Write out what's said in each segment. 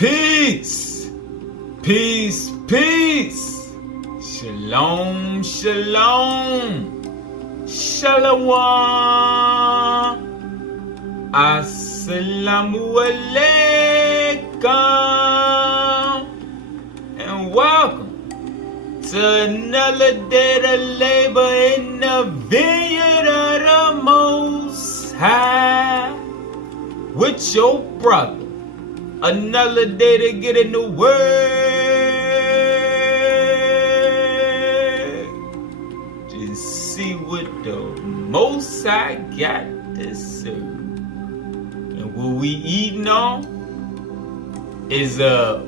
Peace, peace, peace. Shalom, shalom, shalom. Assalamu alaikum. And welcome to another day to labor in the vineyard of the Most High with your brother. Another day to get in the Word. Just see what the Most High got to serve. And what we eating on is a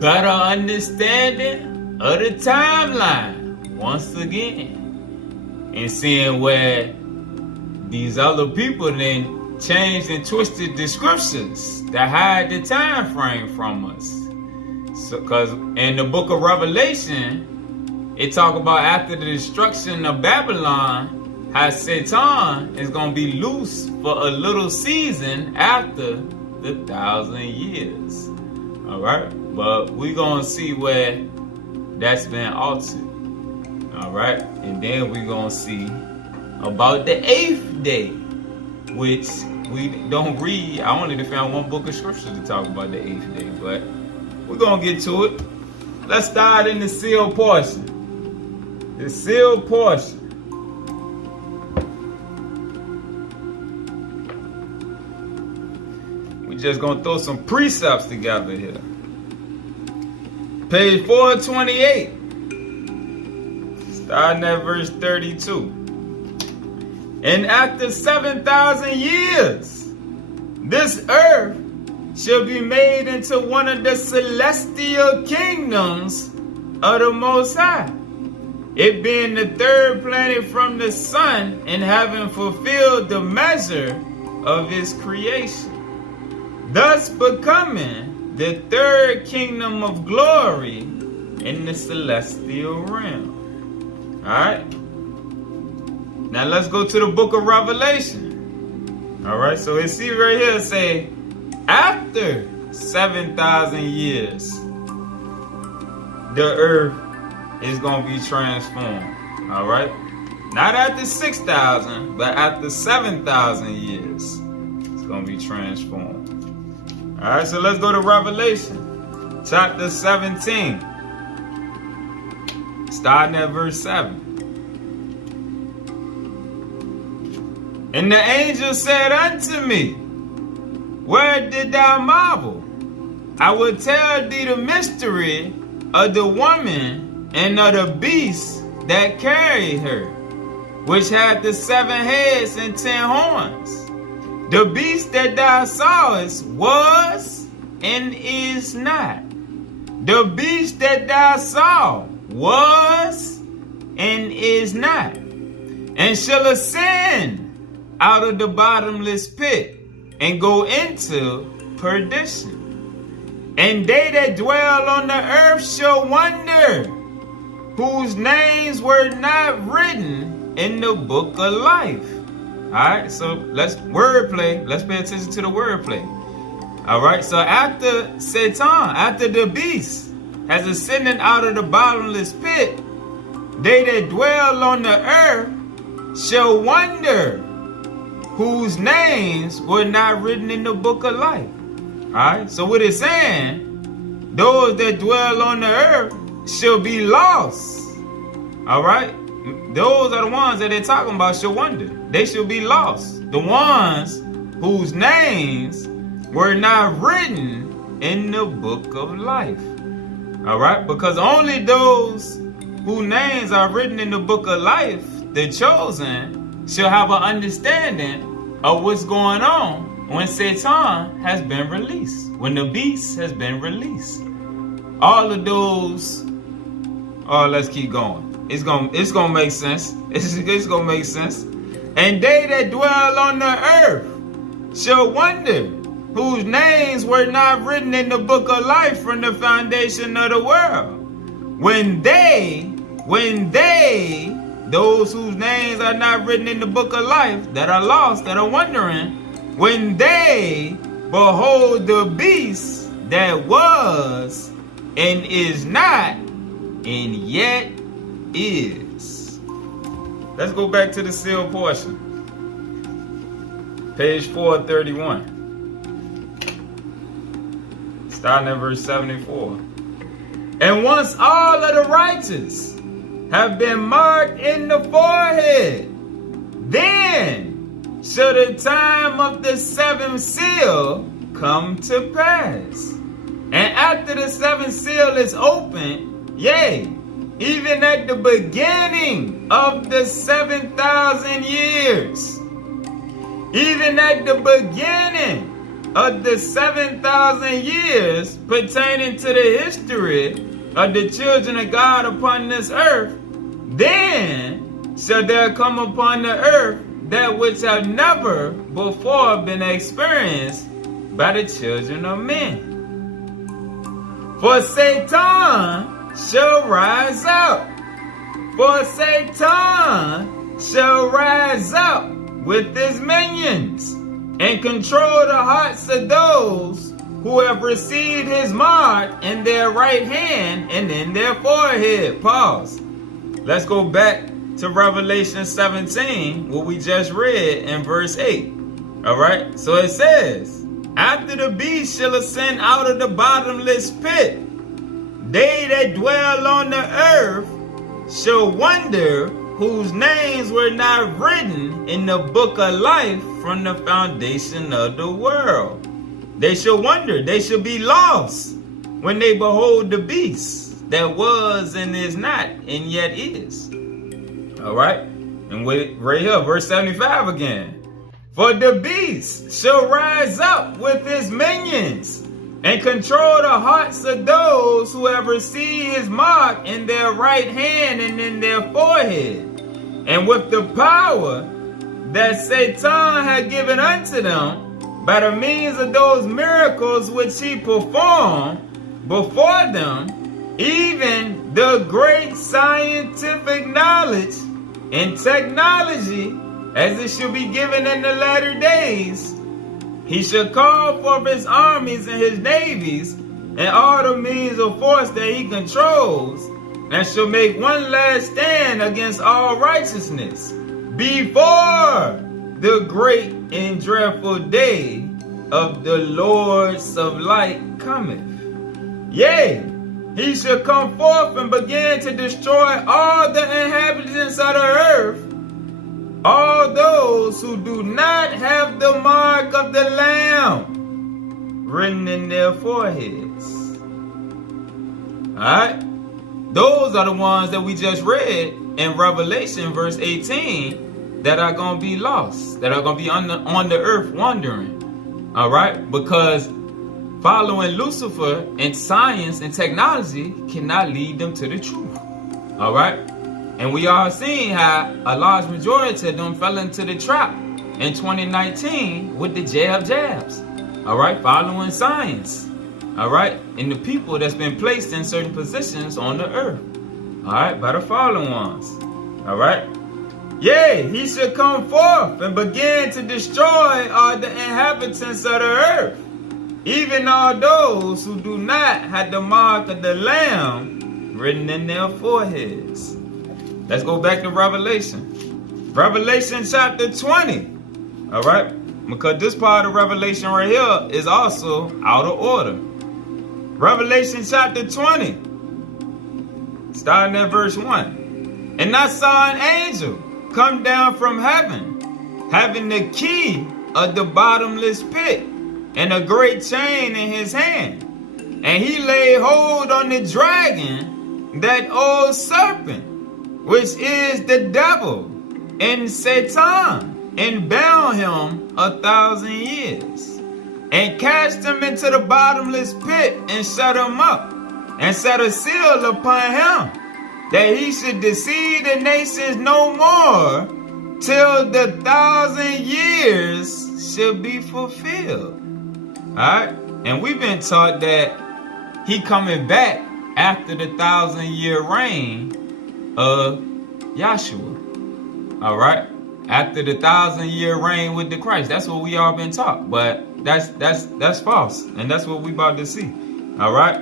better understanding of the timeline once again. And seeing where these other people then changed and twisted descriptions that hide the time frame from us. So, because in the book of Revelation, it talk about after the destruction of Babylon, how Satan is going to be loose for a little season after the 1,000 years. All right, but we're going to see where that's been altered. All right, and then we're going to see about the 8th day, which we don't read. I only found one book of scripture to talk about the 8th day, but we're going to get to it. Let's start in the sealed portion. The sealed portion. We're just going to throw some precepts together here. Page 428. Starting at verse 32. And after 7,000 years, this earth shall be made into one of the celestial kingdoms of the Most High, it being the third planet from the sun, and having fulfilled the measure of its creation, thus becoming the third kingdom of glory in the celestial realm. All right. Now let's go to the book of Revelation. All right, so it see right here say, after 7,000 years, the earth is going to be transformed. All right, not after 6,000, but after 7,000 years, it's going to be transformed. All right, so let's go to Revelation chapter 17, starting at verse 7. And the angel said unto me, where did thou marvel? I will tell thee the mystery of the woman and of the beast that carried her, which had the 7 heads and 10 horns. The beast that thou sawest was and is not. The beast that thou saw was and is not, and shall ascend out of the bottomless pit and go into perdition. And they that dwell on the earth shall wonder, whose names were not written in the book of life. Alright, so let's wordplay. Let's pay attention to the wordplay. Alright, so after Satan, after the beast has ascended out of the bottomless pit, they that dwell on the earth shall wonder, whose names were not written in the book of life. Alright, so what it's saying, those that dwell on the earth shall be lost. Alright, those are the ones that they're talking about shall wonder. They shall be lost. The ones whose names were not written in the book of life. Alright, because only those whose names are written in the book of life, the chosen, shall have an understanding of what's going on when Satan has been released, when the beast has been released. All of those, oh, let's keep going. It's gonna make sense. It's gonna make sense. And they that dwell on the earth shall wonder, whose names were not written in the book of life from the foundation of the world. When they, those whose names are not written in the book of life, that are lost, that are wondering, when they behold the beast that was and is not and yet is. Let's go back to the sealed portion. Page 431. Starting at verse 74. And once all of the righteous have been marked in the forehead, then shall the time of the seventh seal come to pass. And after the seventh seal is opened, yea, even at the beginning of the 7,000 years, even at the beginning of the 7,000 years pertaining to the history of the children of God upon this earth, then shall there come upon the earth that which have never before been experienced by the children of men. For Satan shall rise up. For Satan shall rise up with his minions and control the hearts of those who have received his mark in their right hand and in their forehead. Pause. Let's go back to Revelation 17, what we just read in verse 8. All right. So it says, after the beast shall ascend out of the bottomless pit, they that dwell on the earth shall wonder whose names were not written in the book of life from the foundation of the world. They shall wonder, they shall be lost when they behold the beast that was and is not and yet is. All right. And right here, verse 75 again. For the beast shall rise up with his minions and control the hearts of those who have received his mark in their right hand and in their forehead. And with the power that Satan had given unto them by the means of those miracles which he performed before them, even the great scientific knowledge and technology as it shall be given in the latter days, he shall call forth his armies and his navies and all the means of force that he controls, and shall make one last stand against all righteousness before the great and dreadful day of the Lords of light cometh. Yea, he shall come forth and begin to destroy all the inhabitants of the earth, all those who do not have the mark of the Lamb written in their foreheads. Alright? Those are the ones that we just read in Revelation verse 18 that are going to be lost, that are going to be on the earth wandering. Alright? Because following Lucifer and science and technology cannot lead them to the truth. Alright? And we are seeing how a large majority of them fell into the trap in 2019 with the jabs. All right, following science. All right, and the people that's been placed in certain positions on the earth. All right, by the fallen ones. All right. Yea, he shall come forth and begin to destroy all the inhabitants of the earth, even all those who do not have the mark of the Lamb written in their foreheads. Let's go back to Revelation. Revelation chapter 20. All right. Because this part of Revelation right here is also out of order. Revelation chapter 20. Starting at verse 1. And I saw an angel come down from heaven, having the key of the bottomless pit and a great chain in his hand. And he laid hold on the dragon, that old serpent, which is the devil and Satan, and bound him 1,000 years, and cast him into the bottomless pit, and shut him up, and set a seal upon him, that he should deceive the nations no more, till the 1,000 years shall be fulfilled. Alright? And we've been taught that he coming back after the 1,000-year reign of Yahshua. All right. after the 1,000-year reign with the Christ. That's what we all been taught. But that's false. And that's what we about to see. All right?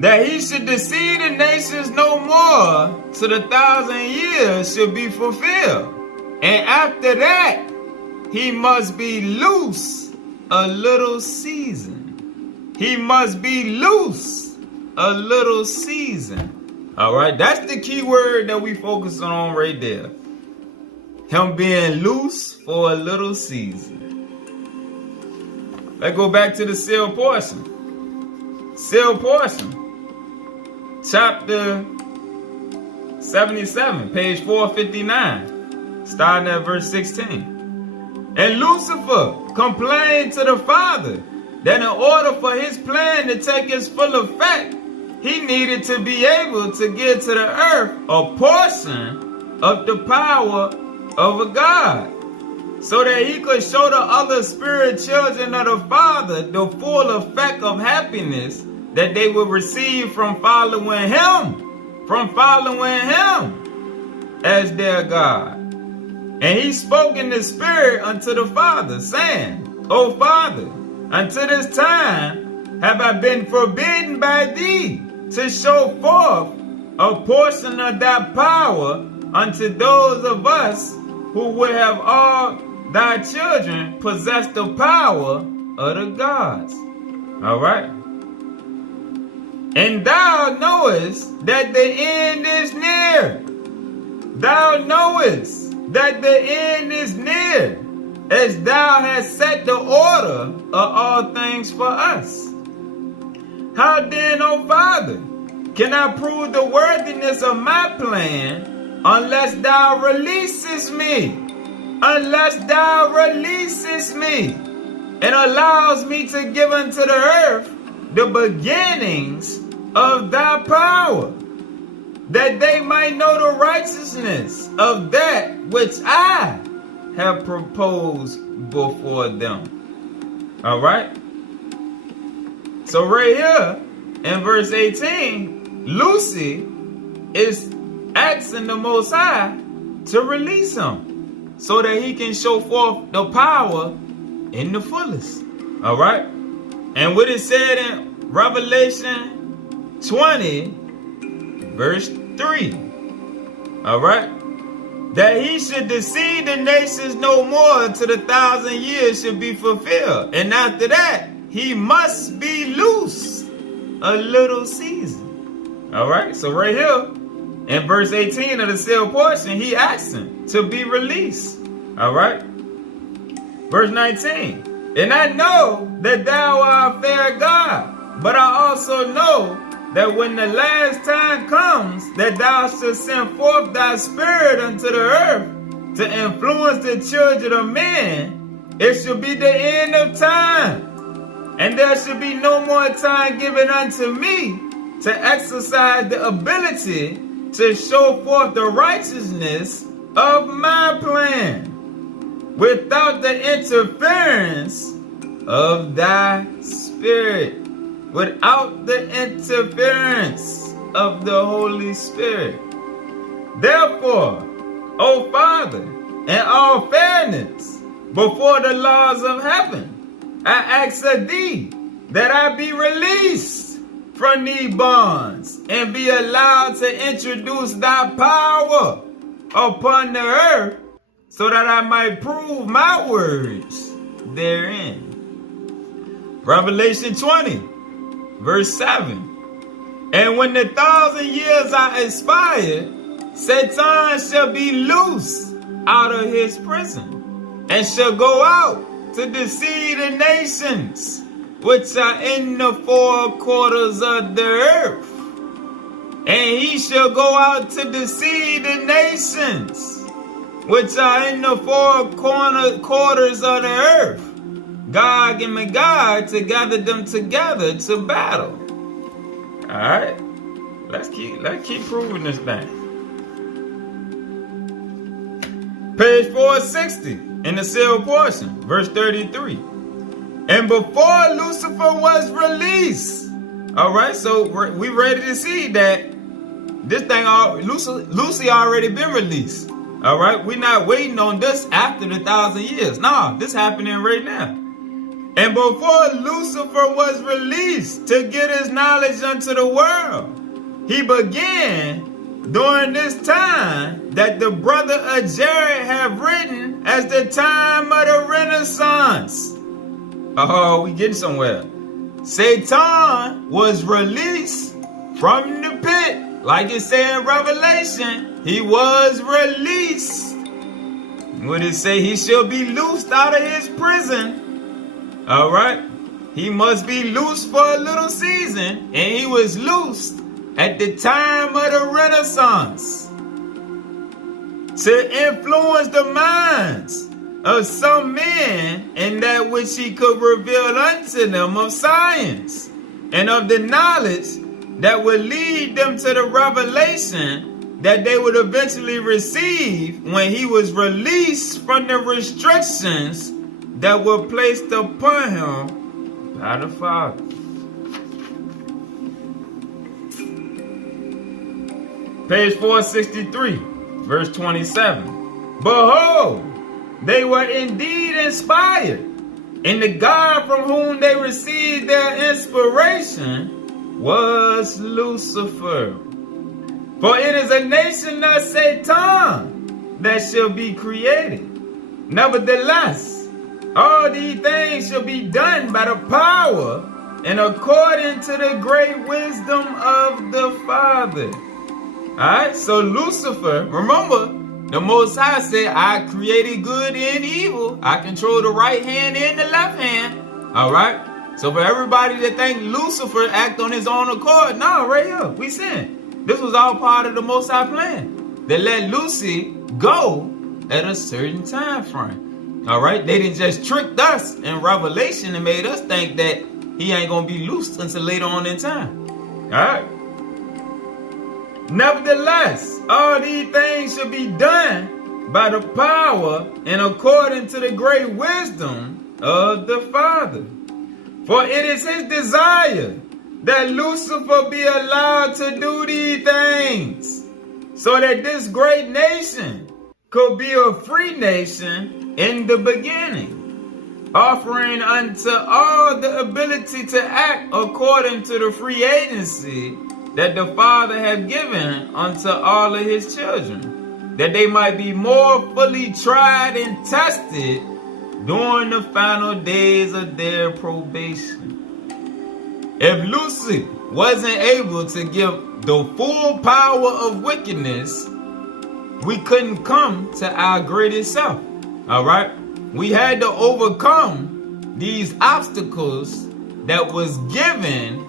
That he should deceive the nations no more, till the 1,000 years should be fulfilled. And after that, he must be loose a little season. He must be loose a little season. All right, that's the key word that we focus on right there. Him being loose for a little season. Let's go back to the sealed portion. Sealed portion. Chapter 77, page 459, starting at verse 16. And Lucifer complained to the Father that in order for his plan to take its full effect, he needed to be able to give to the earth a portion of the power of a God, so that he could show the other spirit children of the Father the full effect of happiness that they would receive from following him as their God. And he spoke in the spirit unto the Father, saying, O Father, unto this time have I been forbidden by thee to show forth a portion of thy power unto those of us who would have all thy children possess the power of the gods. All right. And thou knowest that the end is near. Thou knowest that the end is near, as thou hast set the order of all things for us. How then, O Father, can I prove the worthiness of my plan unless thou releases me? Unless thou releases me and allows me to give unto the earth the beginnings of thy power, that they might know the righteousness of that which I have proposed before them. All right. So right here in verse 18, Lucy is asking the Most High to release him so that he can show forth the power in the fullest. All right. And what it said in Revelation 20, verse 3. All right. That he should deceive the nations no more until the 1,000 years should be fulfilled. And after that, he must be loose a little season. All right. So right here in verse 18 of the sealed portion, he asked him to be released. All right. Verse 19. And I know that thou art a fair God, but I also know that when the last time comes, that thou shalt send forth thy spirit unto the earth to influence the children of men, it shall be the end of time. And there shall be no more time given unto me to exercise the ability to show forth the righteousness of my plan without the interference of thy spirit. Without the interference of the Holy Spirit. Therefore, O Father, in all fairness, before the laws of heaven, I ask of thee that I be released from these bonds and be allowed to introduce thy power upon the earth so that I might prove my words therein. Revelation 20. Verse 7. And when the 1,000 years are expired, Satan shall be loose out of his prison, and shall go out to deceive the nations which are in the four quarters of the earth. And he shall go out to deceive the nations which are in the four quarters of the earth, Gog and Magog, to gather them together to battle. All right, let's keep proving this thing. Page 460 in the sealed portion, verse 33. And before Lucifer was released, all right. So we ready to see that this thing, Lucy already been released. All right, we're not waiting on this after the 1,000 years. No, this happening right now. And before Lucifer was released to get his knowledge unto the world, he began during this time that the brother of Jared have written as the time of the Renaissance. Oh, we getting somewhere. Satan was released from the pit. Like it said in Revelation, he was released. What it say? He shall be loosed out of his prison. All right. He must be loosed for a little season. And he was loosed at the time of the Renaissance to influence the minds of some men in that which he could reveal unto them of science and of the knowledge that would lead them to the revelation that they would eventually receive when he was released from the restrictions that were placed upon him by the Father. Page 463, verse 27. Behold, they were indeed inspired, and the God from whom they received their inspiration was Lucifer. For it is a nation of Satan that shall be created. Nevertheless, all these things shall be done by the power and according to the great wisdom of the Father. Alright, so Lucifer, remember, the Most High said, I created good and evil. I control the right hand and the left hand. Alright, so for everybody that think Lucifer act on his own accord, no, right here, we sin. This was all part of the Most High plan. They let Lucy go at a certain time frame. All right, they didn't just trick us in Revelation and made us think that he ain't gonna be loosed until later on in time. All right. Nevertheless, all these things should be done by the power and according to the great wisdom of the Father. For it is his desire that Lucifer be allowed to do these things, so that this great nation could be a free nation in the beginning, offering unto all the ability to act according to the free agency that the Father had given unto all of his children, that they might be more fully tried and tested during the final days of their probation. If Lucy wasn't able to give the full power of wickedness, we couldn't come to our greatest self. All right? We had to overcome these obstacles that was given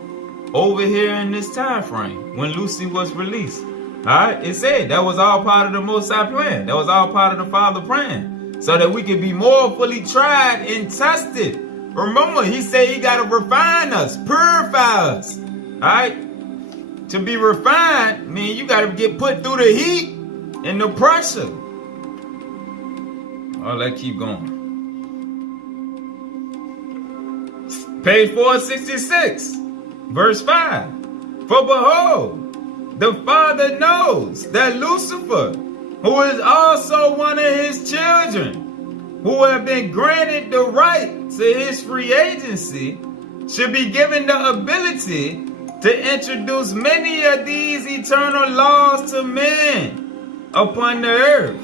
over here in this time frame when Lucy was released. All right? It said that was all part of the Most High plan. That was all part of the Father plan, so that we could be more fully tried and tested. Remember, he said he got to refine us, purify us. All right? To be refined means you got to get put through the heat and the pressure. Oh, let's keep going. Page 466, verse 5. For behold, the Father knows that Lucifer, who is also one of his children, who have been granted the right to his free agency, should be given the ability to introduce many of these eternal laws to men upon the earth,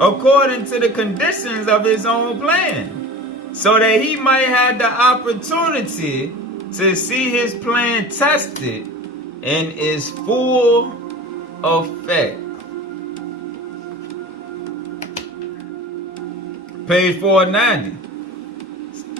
according to the conditions of his own plan, so that he might have the opportunity to see his plan tested in its full effect. Page 490,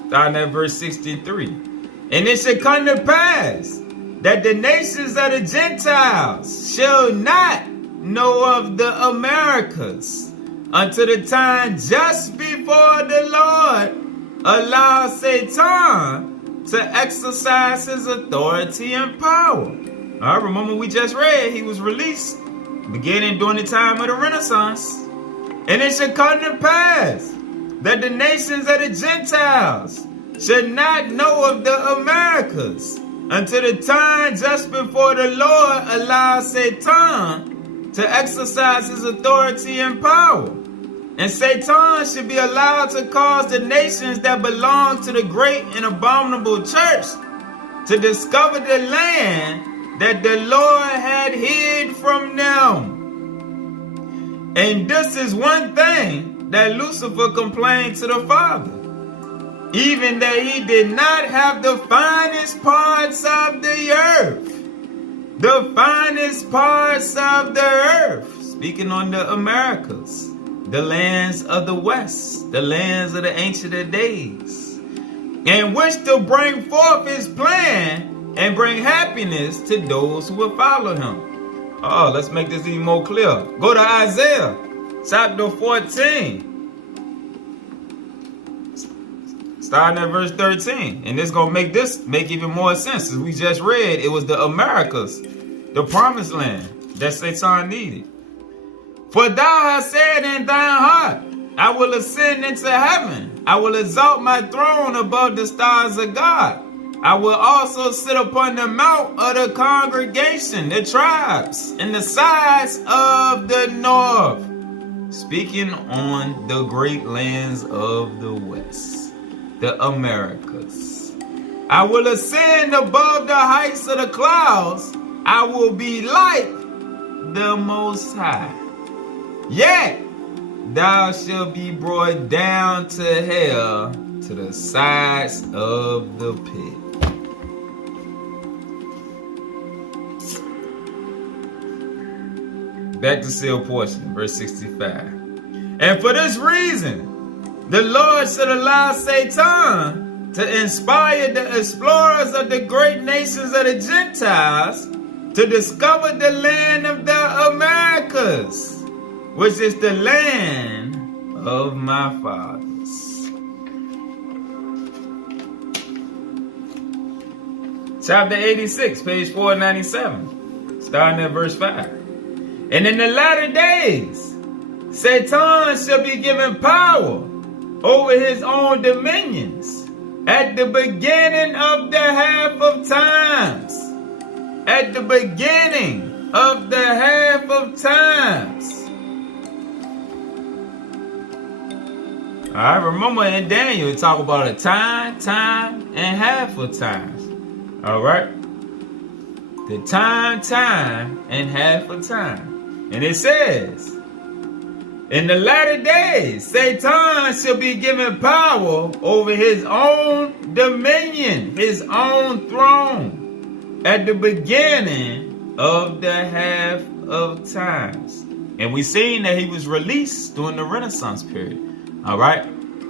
starting at verse 63. And it shall come to pass that the nations of the Gentiles shall not know of the Americas until the time just before the Lord allows Satan to exercise his authority and power. All right, remember we just read he was released beginning during the time of the Renaissance. And it shall come to pass that the nations of the Gentiles should not know of the Americas until the time just before the Lord allows Satan to exercise his authority and power. And Satan should be allowed to cause the nations that belong to the great and abominable church to discover the land that the Lord had hid from them. And this is one thing that Lucifer complained to the Father, even that he did not have the finest parts of the earth. The finest parts of the earth, speaking on the Americas, the lands of the West, the lands of the ancient of days, and wish to bring forth his plan and bring happiness to those who will follow him. Oh, let's make this even more clear. Go to Isaiah chapter 14. Starting at verse 13. And this gonna make even more sense. As we just read, it was the Americas, the promised land that Satan needed. For thou hast said in thine heart, I will ascend into heaven. I will exalt my throne above the stars of God. I will also sit upon the mount of the congregation, the tribes, and the sides of the north. Speaking on the great lands of the West, the Americas. I will ascend above the heights of the clouds. I will be like the Most High. Yet thou shalt be brought down to hell, to the sides of the pit. Back to seal portion, verse 65. And for this reason, the Lord should allow Satan to inspire the explorers of the great nations of the Gentiles to discover the land of the Americas, which is the land of my fathers. Chapter 86, page 497, starting at verse 5. And in the latter days, Satan shall be given power over his own dominions at the beginning of the half of times. At the beginning of the half of times. Alright, remember in Daniel it talk about a time, and half of times. Alright? The time, and half of time. And it says, in the latter days, Satan shall be given power over his own dominion, his own throne, at the beginning of the half of times. And we seen that he was released during the Renaissance period. All right.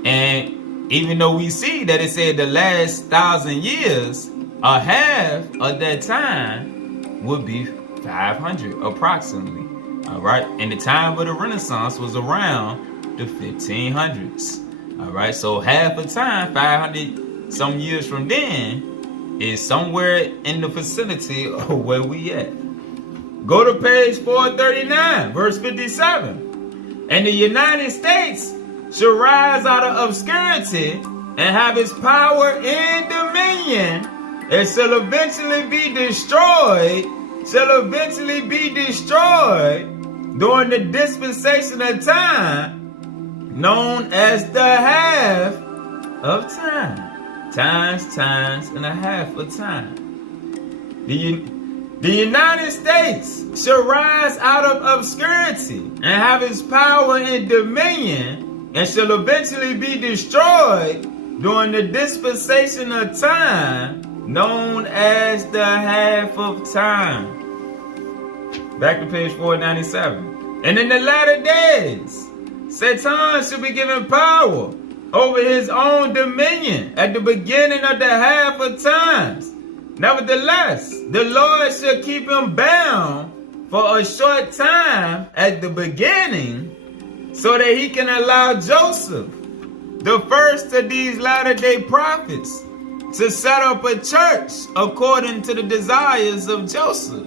And even though we see that it said the last 1,000 years, a half of that time would be 500 approximately. All right. And the time of the Renaissance was around the 1500s. All right. So half a time, 500 some years from then, is somewhere in the vicinity of where we at. Go to page 439, verse 57. And the United States shall rise out of obscurity and have its power and dominion, and shall eventually be destroyed, during the dispensation of time known as the half of time. Times, and a half of time. The United States shall rise out of obscurity and have its power and dominion, and shall eventually be destroyed during the dispensation of time known as the half of time. Back to page 497. And in the latter days, Satan shall be given power over his own dominion at the beginning of the half of times. Nevertheless, the Lord shall keep him bound for a short time at the beginning, so that he can allow Joseph, the first of these latter-day prophets, to set up a church according to the desires of Joseph.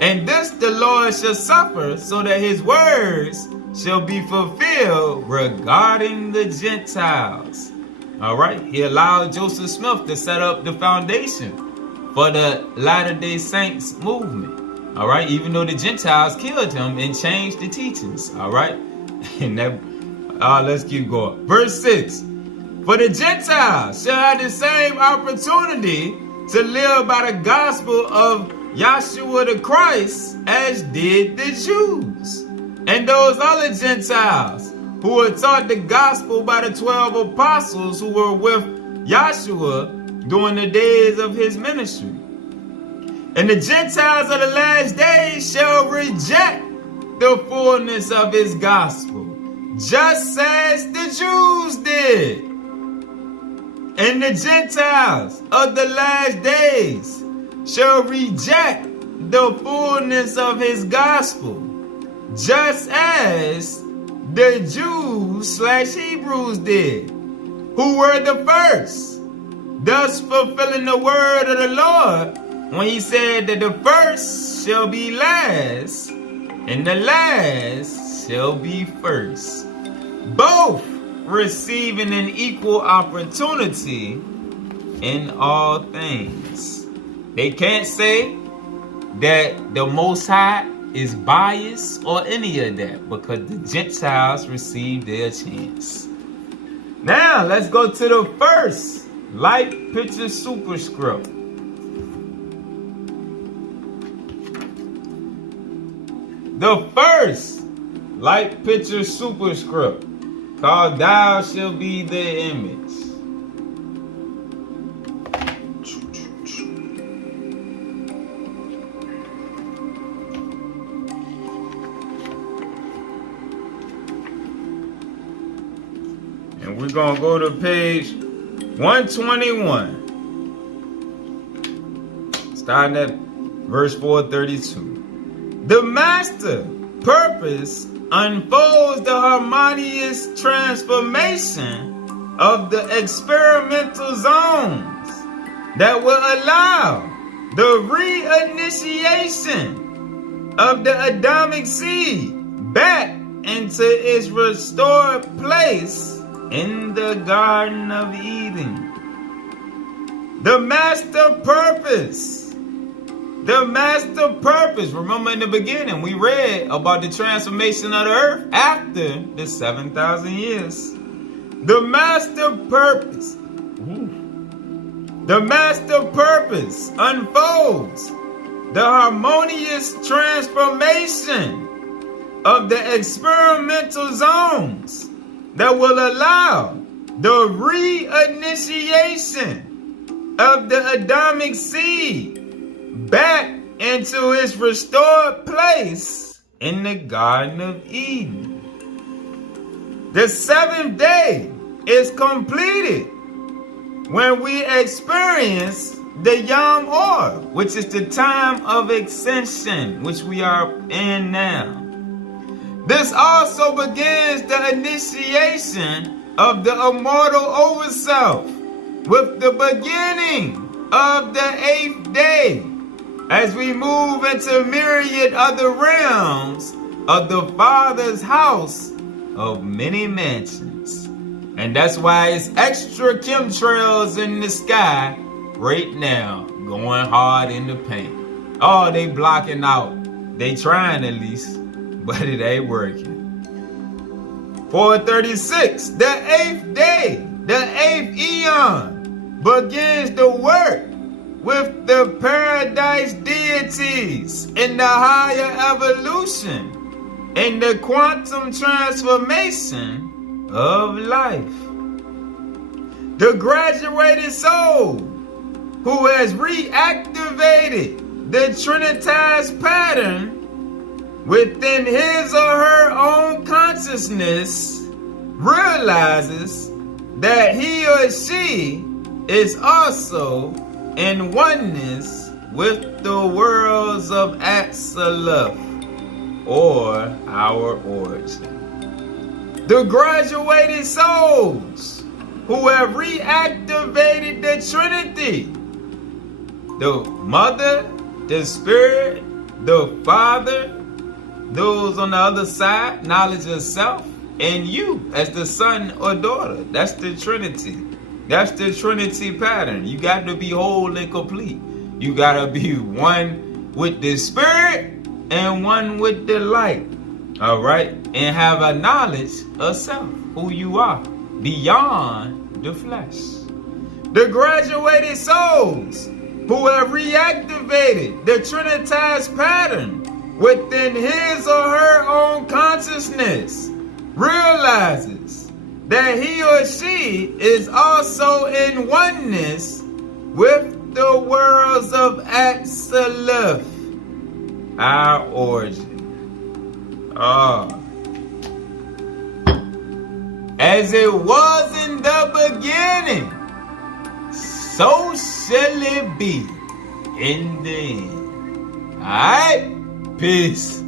And this the Lord shall suffer, so that his words shall be fulfilled regarding the Gentiles. All right, he allowed Joseph Smith to set up the foundation for the Latter-day Saints movement. All right, even though the Gentiles killed him and changed the teachings. All right, and that. Let's keep going. Verse 6. For the Gentiles shall have the same opportunity to live by the gospel of Yahshua the Christ as did the Jews. And those other Gentiles who were taught the gospel by the 12 apostles who were with Yahshua during the days of his ministry. And the Gentiles of the last days shall reject the fullness of his gospel, just as the Jews did. And the Gentiles of the last days shall reject the fullness of his gospel, just as the Jews/Hebrews did, who were the first, thus fulfilling the word of the Lord when he said that the first shall be last and the last shall be first, both receiving an equal opportunity in all things. They can't say that the Most High is biased or any of that, because the Gentiles received their chance. Now let's go to the first light picture superscript. The first light picture superscript, called Thou Shall Be the Image. And we're going to go to page 121, starting at verse 432. The master purpose unfolds the harmonious transformation of the experimental zones that will allow the reinitiation of the Adamic seed back into its restored place in the Garden of Eden. The master purpose. The master purpose. Remember in the beginning, we read about the transformation of the earth after the 7,000 years. The master purpose. The master purpose unfolds the harmonious transformation of the experimental zones that will allow the reinitiation of the Adamic seed back into its restored place in the Garden of Eden. The seventh day is completed when we experience the Yom Or, which is the time of ascension, which we are in now. This also begins the initiation of the immortal overself with the beginning of the 8th day, as we move into myriad other realms of the Father's house of many mansions. And that's why it's extra chemtrails in the sky right now, going hard in the paint. Oh, they blocking out. They trying at least, but it ain't working. 436, the 8th day, the 8th eon, begins the work with the paradise deities in the higher evolution in the quantum transformation of life. The graduated soul who has reactivated the trinitized pattern within his or her own consciousness realizes that he or she is also in oneness with the worlds of Atsalaf, or our origin. The graduated souls who have reactivated the Trinity, the Mother, the Spirit, the Father, those on the other side, knowledge of self, and you as the son or daughter. That's the Trinity. That's the Trinity pattern. You got to be whole and complete. You got to be one with the spirit and one with the light. All right? And have a knowledge of self, who you are, beyond the flesh. The graduated souls who have reactivated the trinitized pattern within his or her own consciousness realizes that he or she is also in oneness with the worlds of Atsalith, our origin. As it was in the beginning, so shall it be in the end. Alright? Peace.